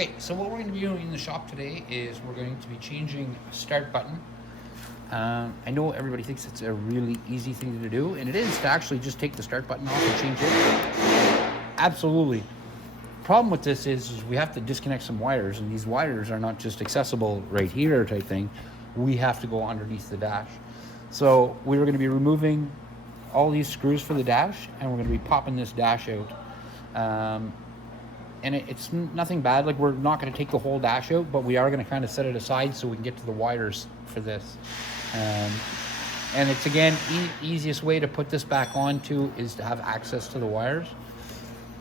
Okay, so what we're going to be doing in the shop today is we're going to be changing a start button. I know everybody thinks it's a really easy thing to do, and it is to actually just take the start button off and change it. Absolutely. Problem with this is we have to disconnect some wires, and these wires are not just accessible right here type thing. We have to go underneath the dash. So we're going to be removing all these screws for the dash, and we're going to be popping this dash out. And it's nothing bad. Like, we're not going to take the whole dash out, but we are going to kind of set it aside so we can get to the wires for this. And it's, again, easiest way to put this back on too is to have access to the wires.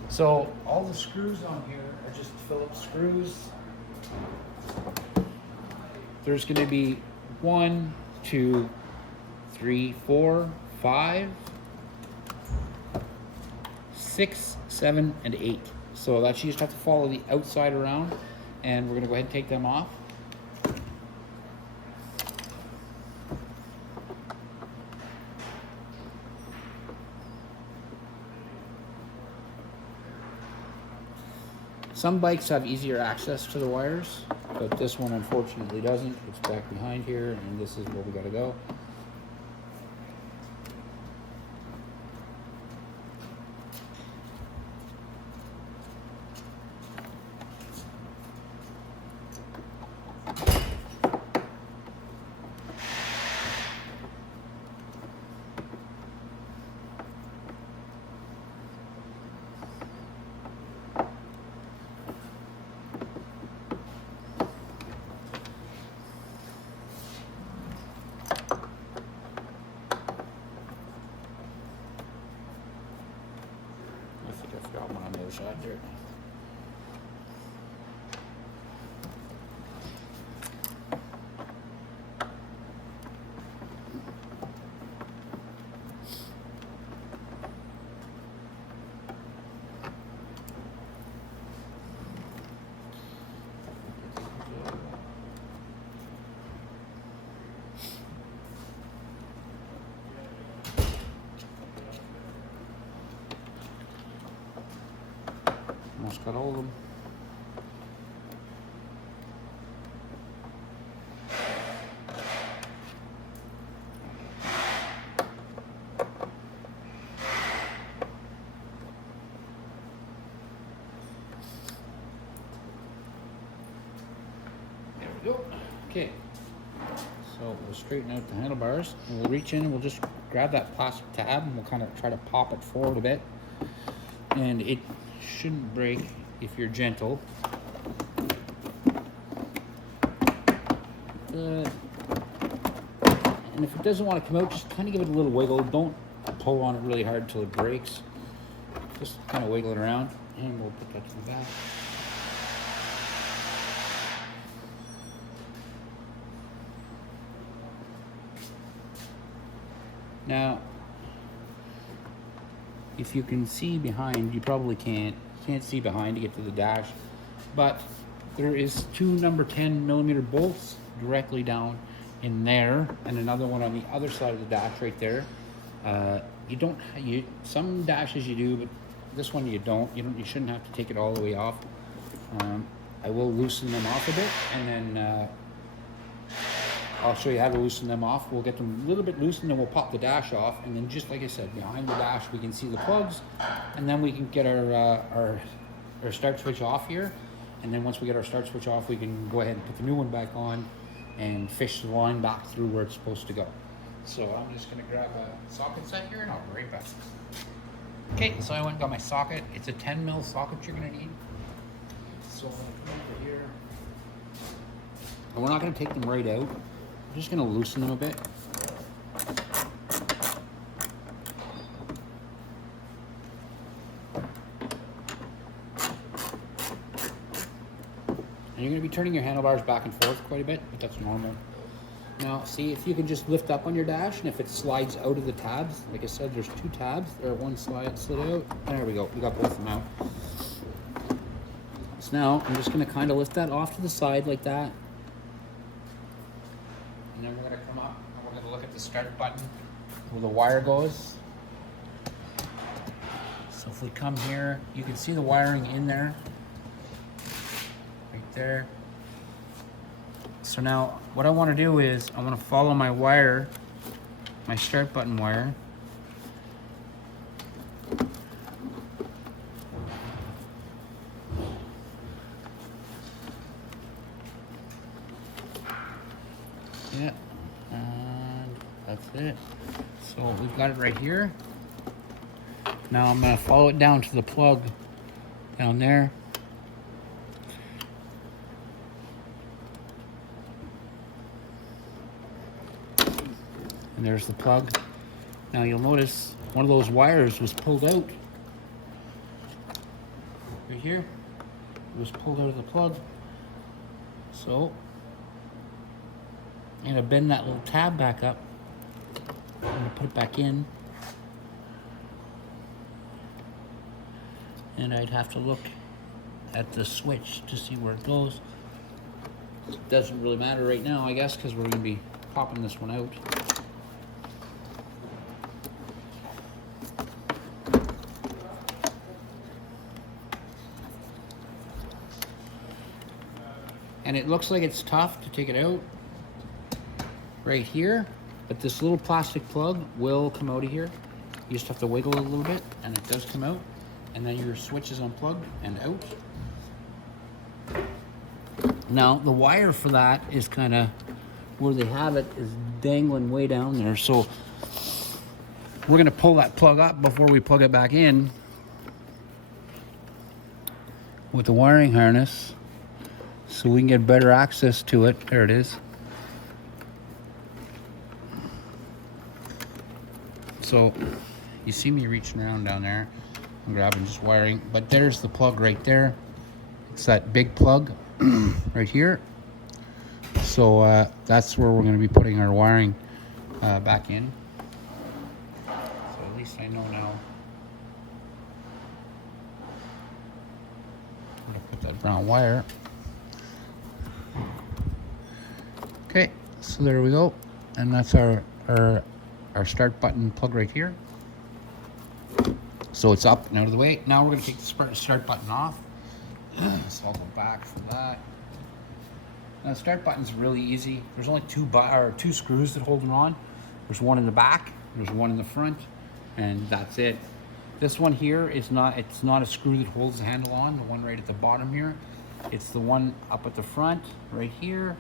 So all the screws on here are just Phillips screws. There's going to be 1, 2, 3, 4, 5, 6, 7, and 8. So that's, you just have to follow the outside around, and we're going to go ahead and take them off. Some bikes have easier access to the wires, but this one unfortunately doesn't. It's back behind here, and this is where we got to go. I forgot one on the other side there. Almost got all of them. There we go. Okay. So we'll straighten out the handlebars, and we'll reach in and we'll just grab that plastic tab, and we'll kind of try to pop it forward a bit. And it shouldn't break if you're gentle. And if it doesn't want to come out, just kind of give it a little wiggle. Don't pull on it really hard until it breaks. Just kind of wiggle it around, and we'll put that to the back. Now, if you can see behind, you probably can't see behind to get to the dash, but there is 2 number 10 millimeter bolts directly down in there, and another one on the other side of the dash right there. Some dashes you do, but this one you don't. You shouldn't have to take it all the way off. I will loosen them off a bit, and then I'll show you how to loosen them off. We'll get them a little bit loosened, and we'll pop the dash off, and then, just like I said, behind the dash we can see the plugs, and then we can get our start switch off here. And then once we get our start switch off, we can go ahead and put the new one back on and fish the line back through where it's supposed to go. So I'm just going to grab a socket set here, and I'll be right back. Okay, so I went and got my socket. It's a 10 mil socket you're going to need. So I'm going to come over here, and we're not going to take them right out. I'm just going to loosen them a bit. And you're going to be turning your handlebars back and forth quite a bit, but that's normal. Now, see, if you can just lift up on your dash, and if it slides out of the tabs, like I said, there's 2 tabs. There, one slid out. There we go. We got both of them out. So now I'm just going to kind of lift that off to the side like that. And then we're going to come up and we're going to look at the start button where the wire goes. So if we come here, you can see the wiring in there. there. So now what I want to do is I want to follow my wire, my start button wire. Yeah, and that's it. So we've got it right here. Now I'm going to follow it down to the plug down there. And there's the plug. Now you'll notice one of those wires was pulled out. Right here. It was pulled out of the plug. So I'm going to bend that little tab back up. I'm going to put it back in. And I'd have to look at the switch to see where it goes. It doesn't really matter right now, I guess, because we're going to be popping this one out. And it looks like it's tough to take it out right here, but this little plastic plug will come out of here. You just have to wiggle it a little bit and it does come out, and then your switch is unplugged and out. Now the wire for that is kind of where they have it, is dangling way down there, so we're going to pull that plug up before we plug it back in with the wiring harness, so we can get better access to it. There it is. So you see me reaching around down there and grabbing just wiring, but there's the plug right there. It's that big plug right here. So that's where we're going to be putting our wiring back in. So at least I know now. I'm going to put that brown wire. Okay, so there we go, and that's our start button plug right here. So it's up and out of the way. Now we're going to take the start button off. So I'll go back for that. Now the start button's really easy. There's only two screws that hold it on. There's one in the back, there's one in the front, and that's it. This one here is not a screw that holds the handle on, the one right at the bottom here. It's the one up at the front right here,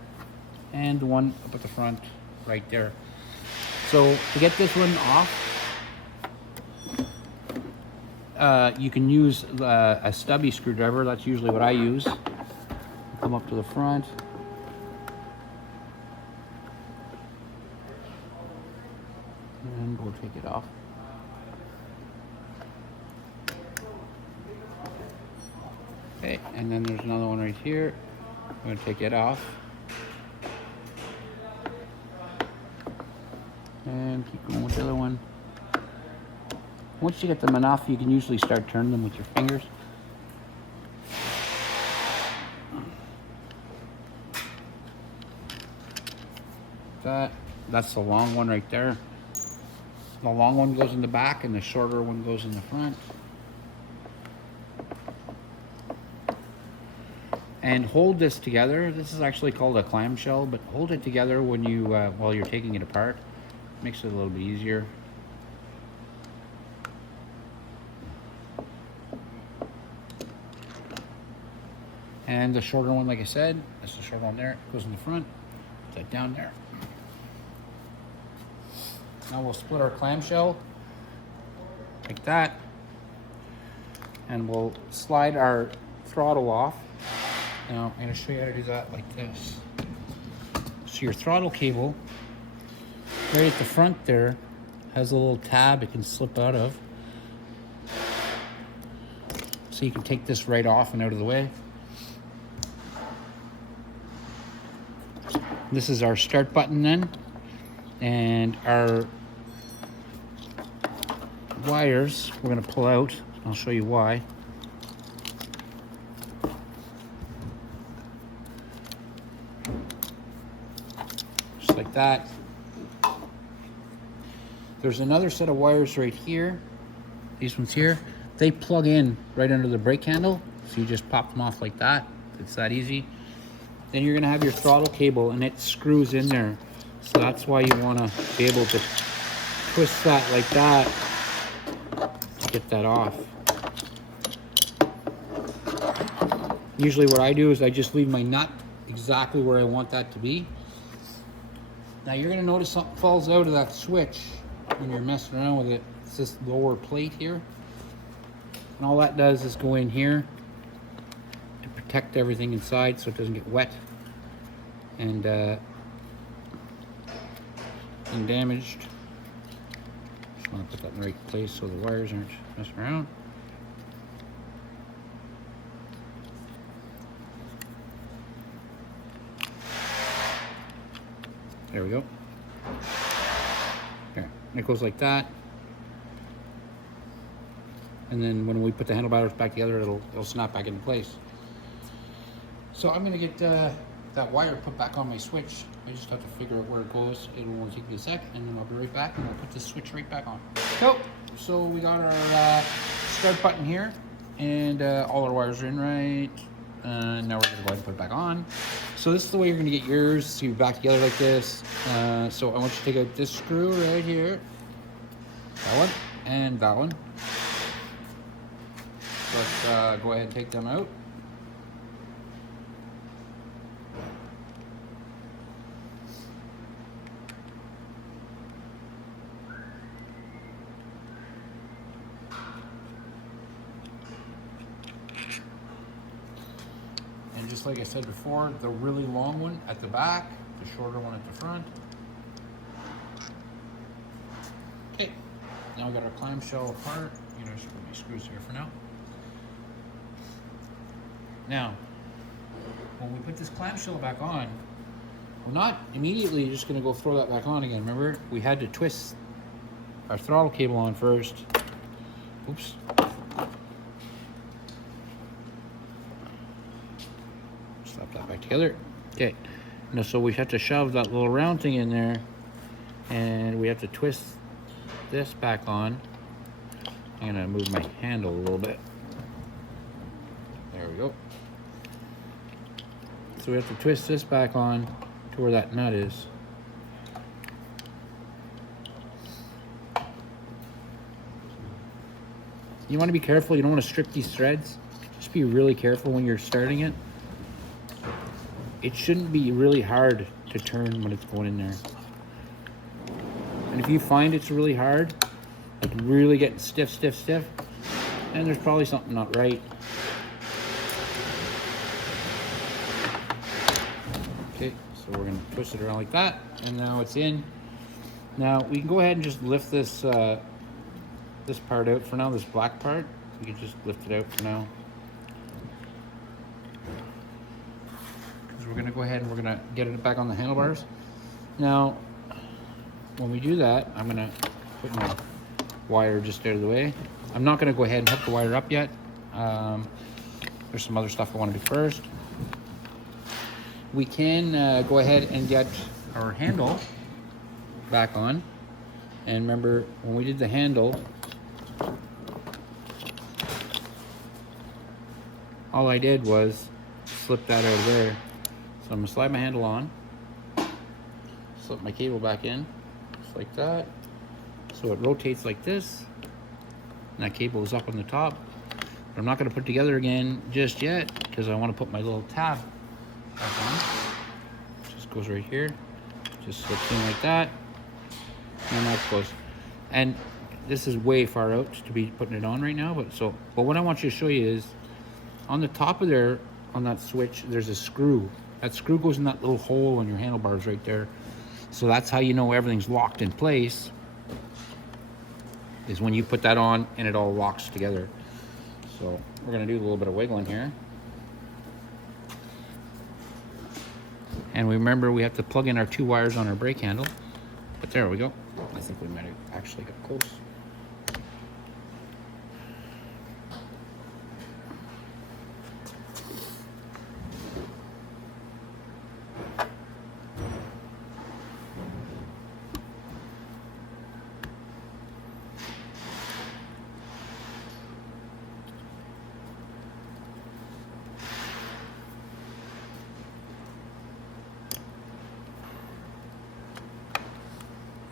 and the one up at the front right there. So to get this one off, you can use a stubby screwdriver. That's usually what I use. Come up to the front. And we'll take it off. Okay, and then there's another one right here. I'm going to take it off. And keep going with the other one. Once you get them enough, you can usually start turning them with your fingers. That's the long one right there. The long one goes in the back and the shorter one goes in the front. And hold this together. This is actually called a clamshell, but hold it together when you while you're taking it apart. Makes it a little bit easier. And the shorter one, like I said, that's the short one there. It goes in the front. Put that down there. Now we'll split our clamshell like that, and we'll slide our throttle off. Now I'm going to show you how to do that like this. So your throttle cable right at the front there has a little tab it can slip out of. So you can take this right off and out of the way. This is our start button then, and our wires we're going to pull out. I'll show you why. Just like that. There's another set of wires right here. These ones here, they plug in right under the brake handle. So you just pop them off like that. It's that easy. then you're gonna have your throttle cable and it screws in there. So that's why you wanna be able to twist that like that to get that off. Usually what I do is I just leave my nut exactly where I want that to be. Now you're gonna notice something falls out of that switch when you're messing around with it. It's this lower plate here. And all that does is go in here to protect everything inside so it doesn't get wet and damaged. Just want to put that in the right place so the wires aren't messing around. There we go. There, it goes like that. And then when we put the handlebars back together, it'll snap back into place. So I'm gonna get that wire put back on my switch. I just have to figure out where it goes. It'll only take me a sec, and then I'll be right back, and we'll put the switch right back on. So we got our start button here, and all our wires are in right. Now we're gonna go ahead and put it back on. So this is the way you're gonna get yours to back together like this. So I want you to take out this screw right here, that one, and that one. Let's go ahead and take them out. And just like I said before, the really long one at the back, the shorter one at the front. Okay, now we got our clamshell apart. You know, just put my screws here for now. Now, when we put this clamshell back on, we're not immediately just gonna go throw that back on again. Remember, we had to twist our throttle cable on first. Oops. Slap that back together. Okay, now so we have to shove that little round thing in there, and we have to twist this back on. I'm gonna move my handle a little bit. There we go. So we have to twist this back on to where that nut is. You want to be careful. You don't want to strip these threads. Just be really careful when you're starting it. It shouldn't be really hard to turn when it's going in there. And if you find it's really hard, like really getting stiff, then there's probably something not right. Okay, so we're gonna twist it around like that, and now it's in. Now we can go ahead and just lift this this part out for now, this black part. We can just lift it out for now. Because we're gonna go ahead and we're gonna get it back on the handlebars. Now, when we do that, I'm gonna put my wire just out of the way. I'm not gonna go ahead and hook the wire up yet. There's some other stuff I wanna do first. We can go ahead and get our handle back on. And remember, when we did the handle, all I did was slip that out of there. So I'm gonna slide my handle on, slip my cable back in, just like that. So it rotates like this, and that cable is up on the top. But I'm not gonna put it together again just yet, because I wanna put my little tab back on. Just goes right here, just slips in like that, and that goes. And this is way far out to be putting it on right now, but what I want you to show you is on the top of there, on that switch, there's a screw. That screw goes in that little hole on your handlebars right there. So that's how you know everything's locked in place, is when you put that on and it all locks together. So we're gonna do a little bit of wiggling here. And remember, we have to plug in our 2 wires on our brake handle. But there we go. I think we might have actually got close.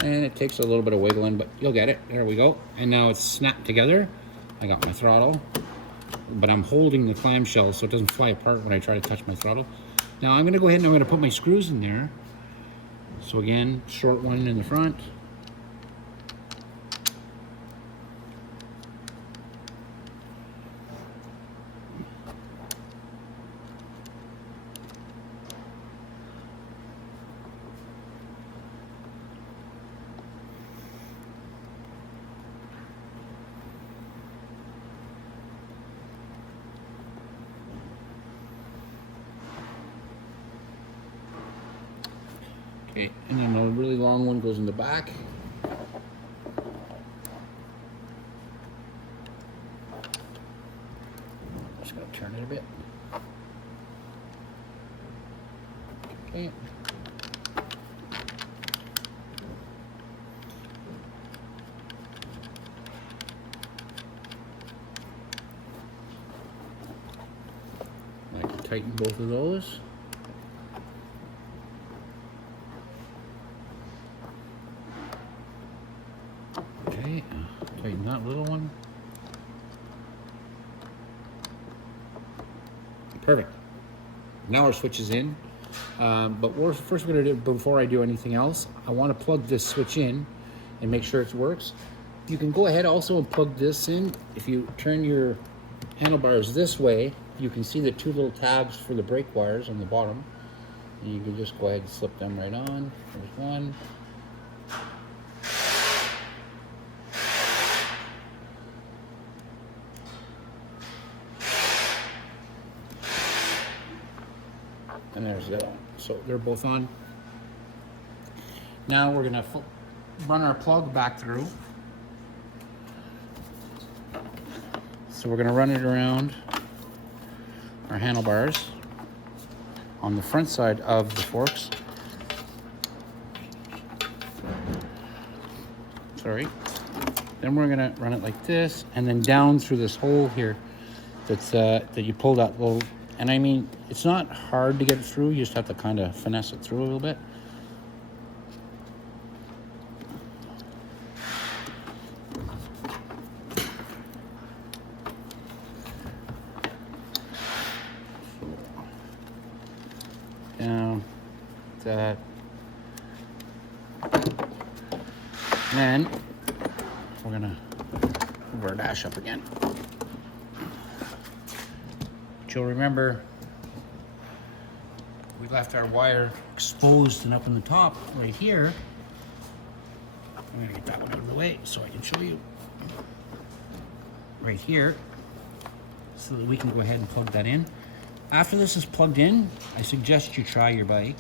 And it takes a little bit of wiggling, but you'll get it. There we go. And now it's snapped together. I got my throttle, but I'm holding the clamshell so it doesn't fly apart when I try to touch my throttle. Now I'm gonna go ahead and I'm gonna put my screws in there. So again, short one in the front. Okay, and then the really long one goes in the back. Just gonna turn it a bit. Okay. I can tighten both of those. Okay, tighten that little one. Perfect. Now our switch is in. But first we're going to do, before I do anything else, I want to plug this switch in and make sure it works. You can go ahead also and plug this in. If you turn your handlebars this way, you can see the two little tabs for the brake wires on the bottom. And you can just go ahead and slip them right on. There's one. And there's the other one. So they're both on. Now we're gonna run our plug back through. So we're gonna run it around our handlebars on the front side of the forks. Sorry. Then we're gonna run it like this, and then down through this hole here. That's that you pull that little. And I mean, it's not hard to get it through. You just have to kind of finesse it through a little bit. Down, that. And then we're gonna move our dash up again. You'll remember we left our wire exposed and up in the top right here. I'm gonna get that one out of the way so I can show you right here so that we can go ahead and plug that in. After this is plugged in, I suggest you try your bike.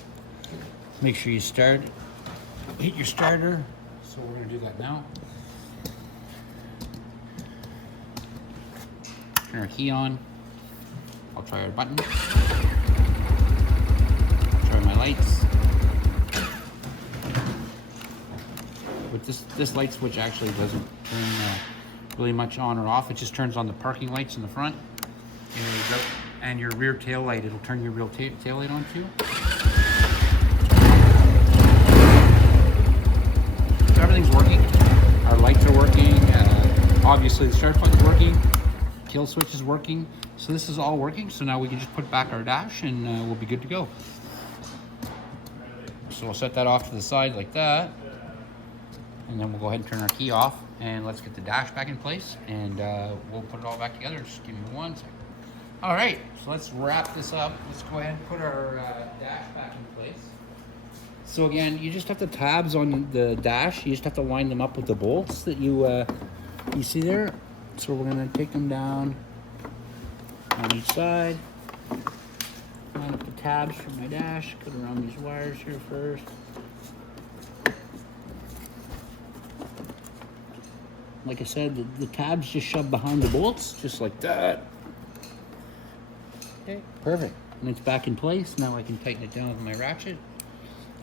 Make sure you hit your starter. So we're gonna do that now. Turn our key on. I'll try our button. I'll try my lights. With this light switch actually doesn't turn really much on or off. It just turns on the parking lights in the front. And your rear tail light, it'll turn your rear tail light on too. So everything's working. Our lights are working. Obviously the start button's working. Kill switch is working. So this is all working. So now we can just put back our dash and we'll be good to go. So we'll set that off to the side like that. And then we'll go ahead and turn our key off and let's get the dash back in place and we'll put it all back together. Just give me 1 second. All right, so let's wrap this up. Let's go ahead and put our dash back in place. So again, you just have the tabs on the dash. You just have to line them up with the bolts that you see there. So we're gonna take them down on each side. Line up the tabs for my dash. Put around these wires here first. Like I said, the tabs just shove behind the bolts, just like that. Okay, perfect. And it's back in place. Now I can tighten it down with my ratchet.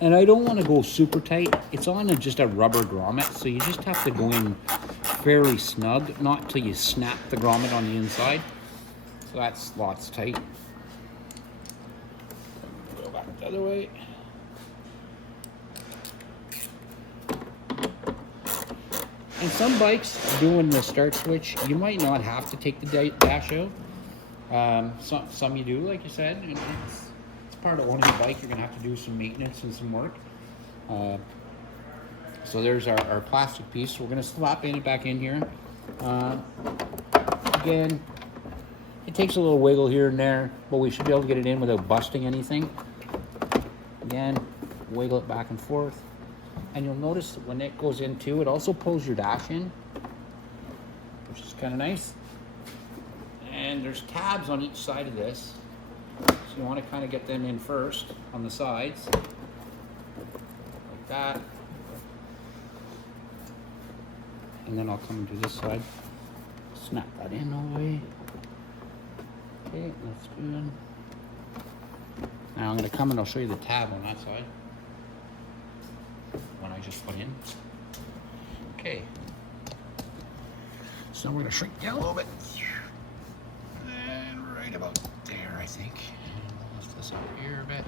And I don't want to go super tight. It's on just a rubber grommet, so you just have to go in fairly snug, not until you snap the grommet on the inside. So that's lots tight. Go back the other way. in some bikes, doing the start switch, you might not have to take the dash out. Some you do, like you said, and it's part of owning a bike. You're gonna have to do some maintenance and some work. So there's our plastic piece. We're gonna slap it back in here. Again, it takes a little wiggle here and there, but we should be able to get it in without busting anything. Again, wiggle it back and forth. And you'll notice that when it goes in too, it also pulls your dash in, which is kind of nice. And there's tabs on each side of this. So you want to kind of get them in first on the sides, like that. And then I'll come to this side, snap that in all the way. Okay, that's good. Now I'm going to come and I'll show you the tab on that side. One I just put in. Okay. So we're going to shrink down a little bit. And right about there, I think. And we'll lift this up here a bit.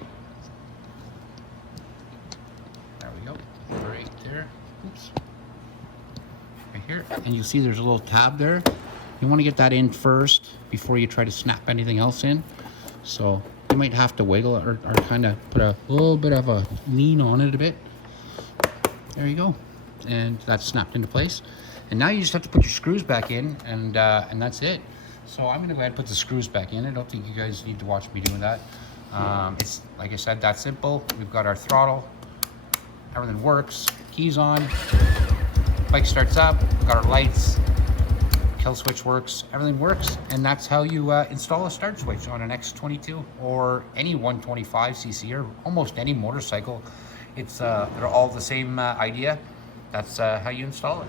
There we go. Right there. Oops. Right here. And you see there's a little tab there. You want to get that in first before you try to snap anything else in. So you might have to wiggle it or kind of put a little bit of a lean on it a bit. There you go. And that's snapped into place. And now you just have to put your screws back in, and that's it. So I'm going to go ahead and put the screws back in. I don't think you guys need to watch me doing that. It's, like I said, that simple. We've got our throttle. Everything works. Keys on. Bike starts up. We've got our lights. Kill switch works. Everything works. And that's how you install a start switch on an X22 or any 125cc or almost any motorcycle. It's they're all the same idea. That's how you install it.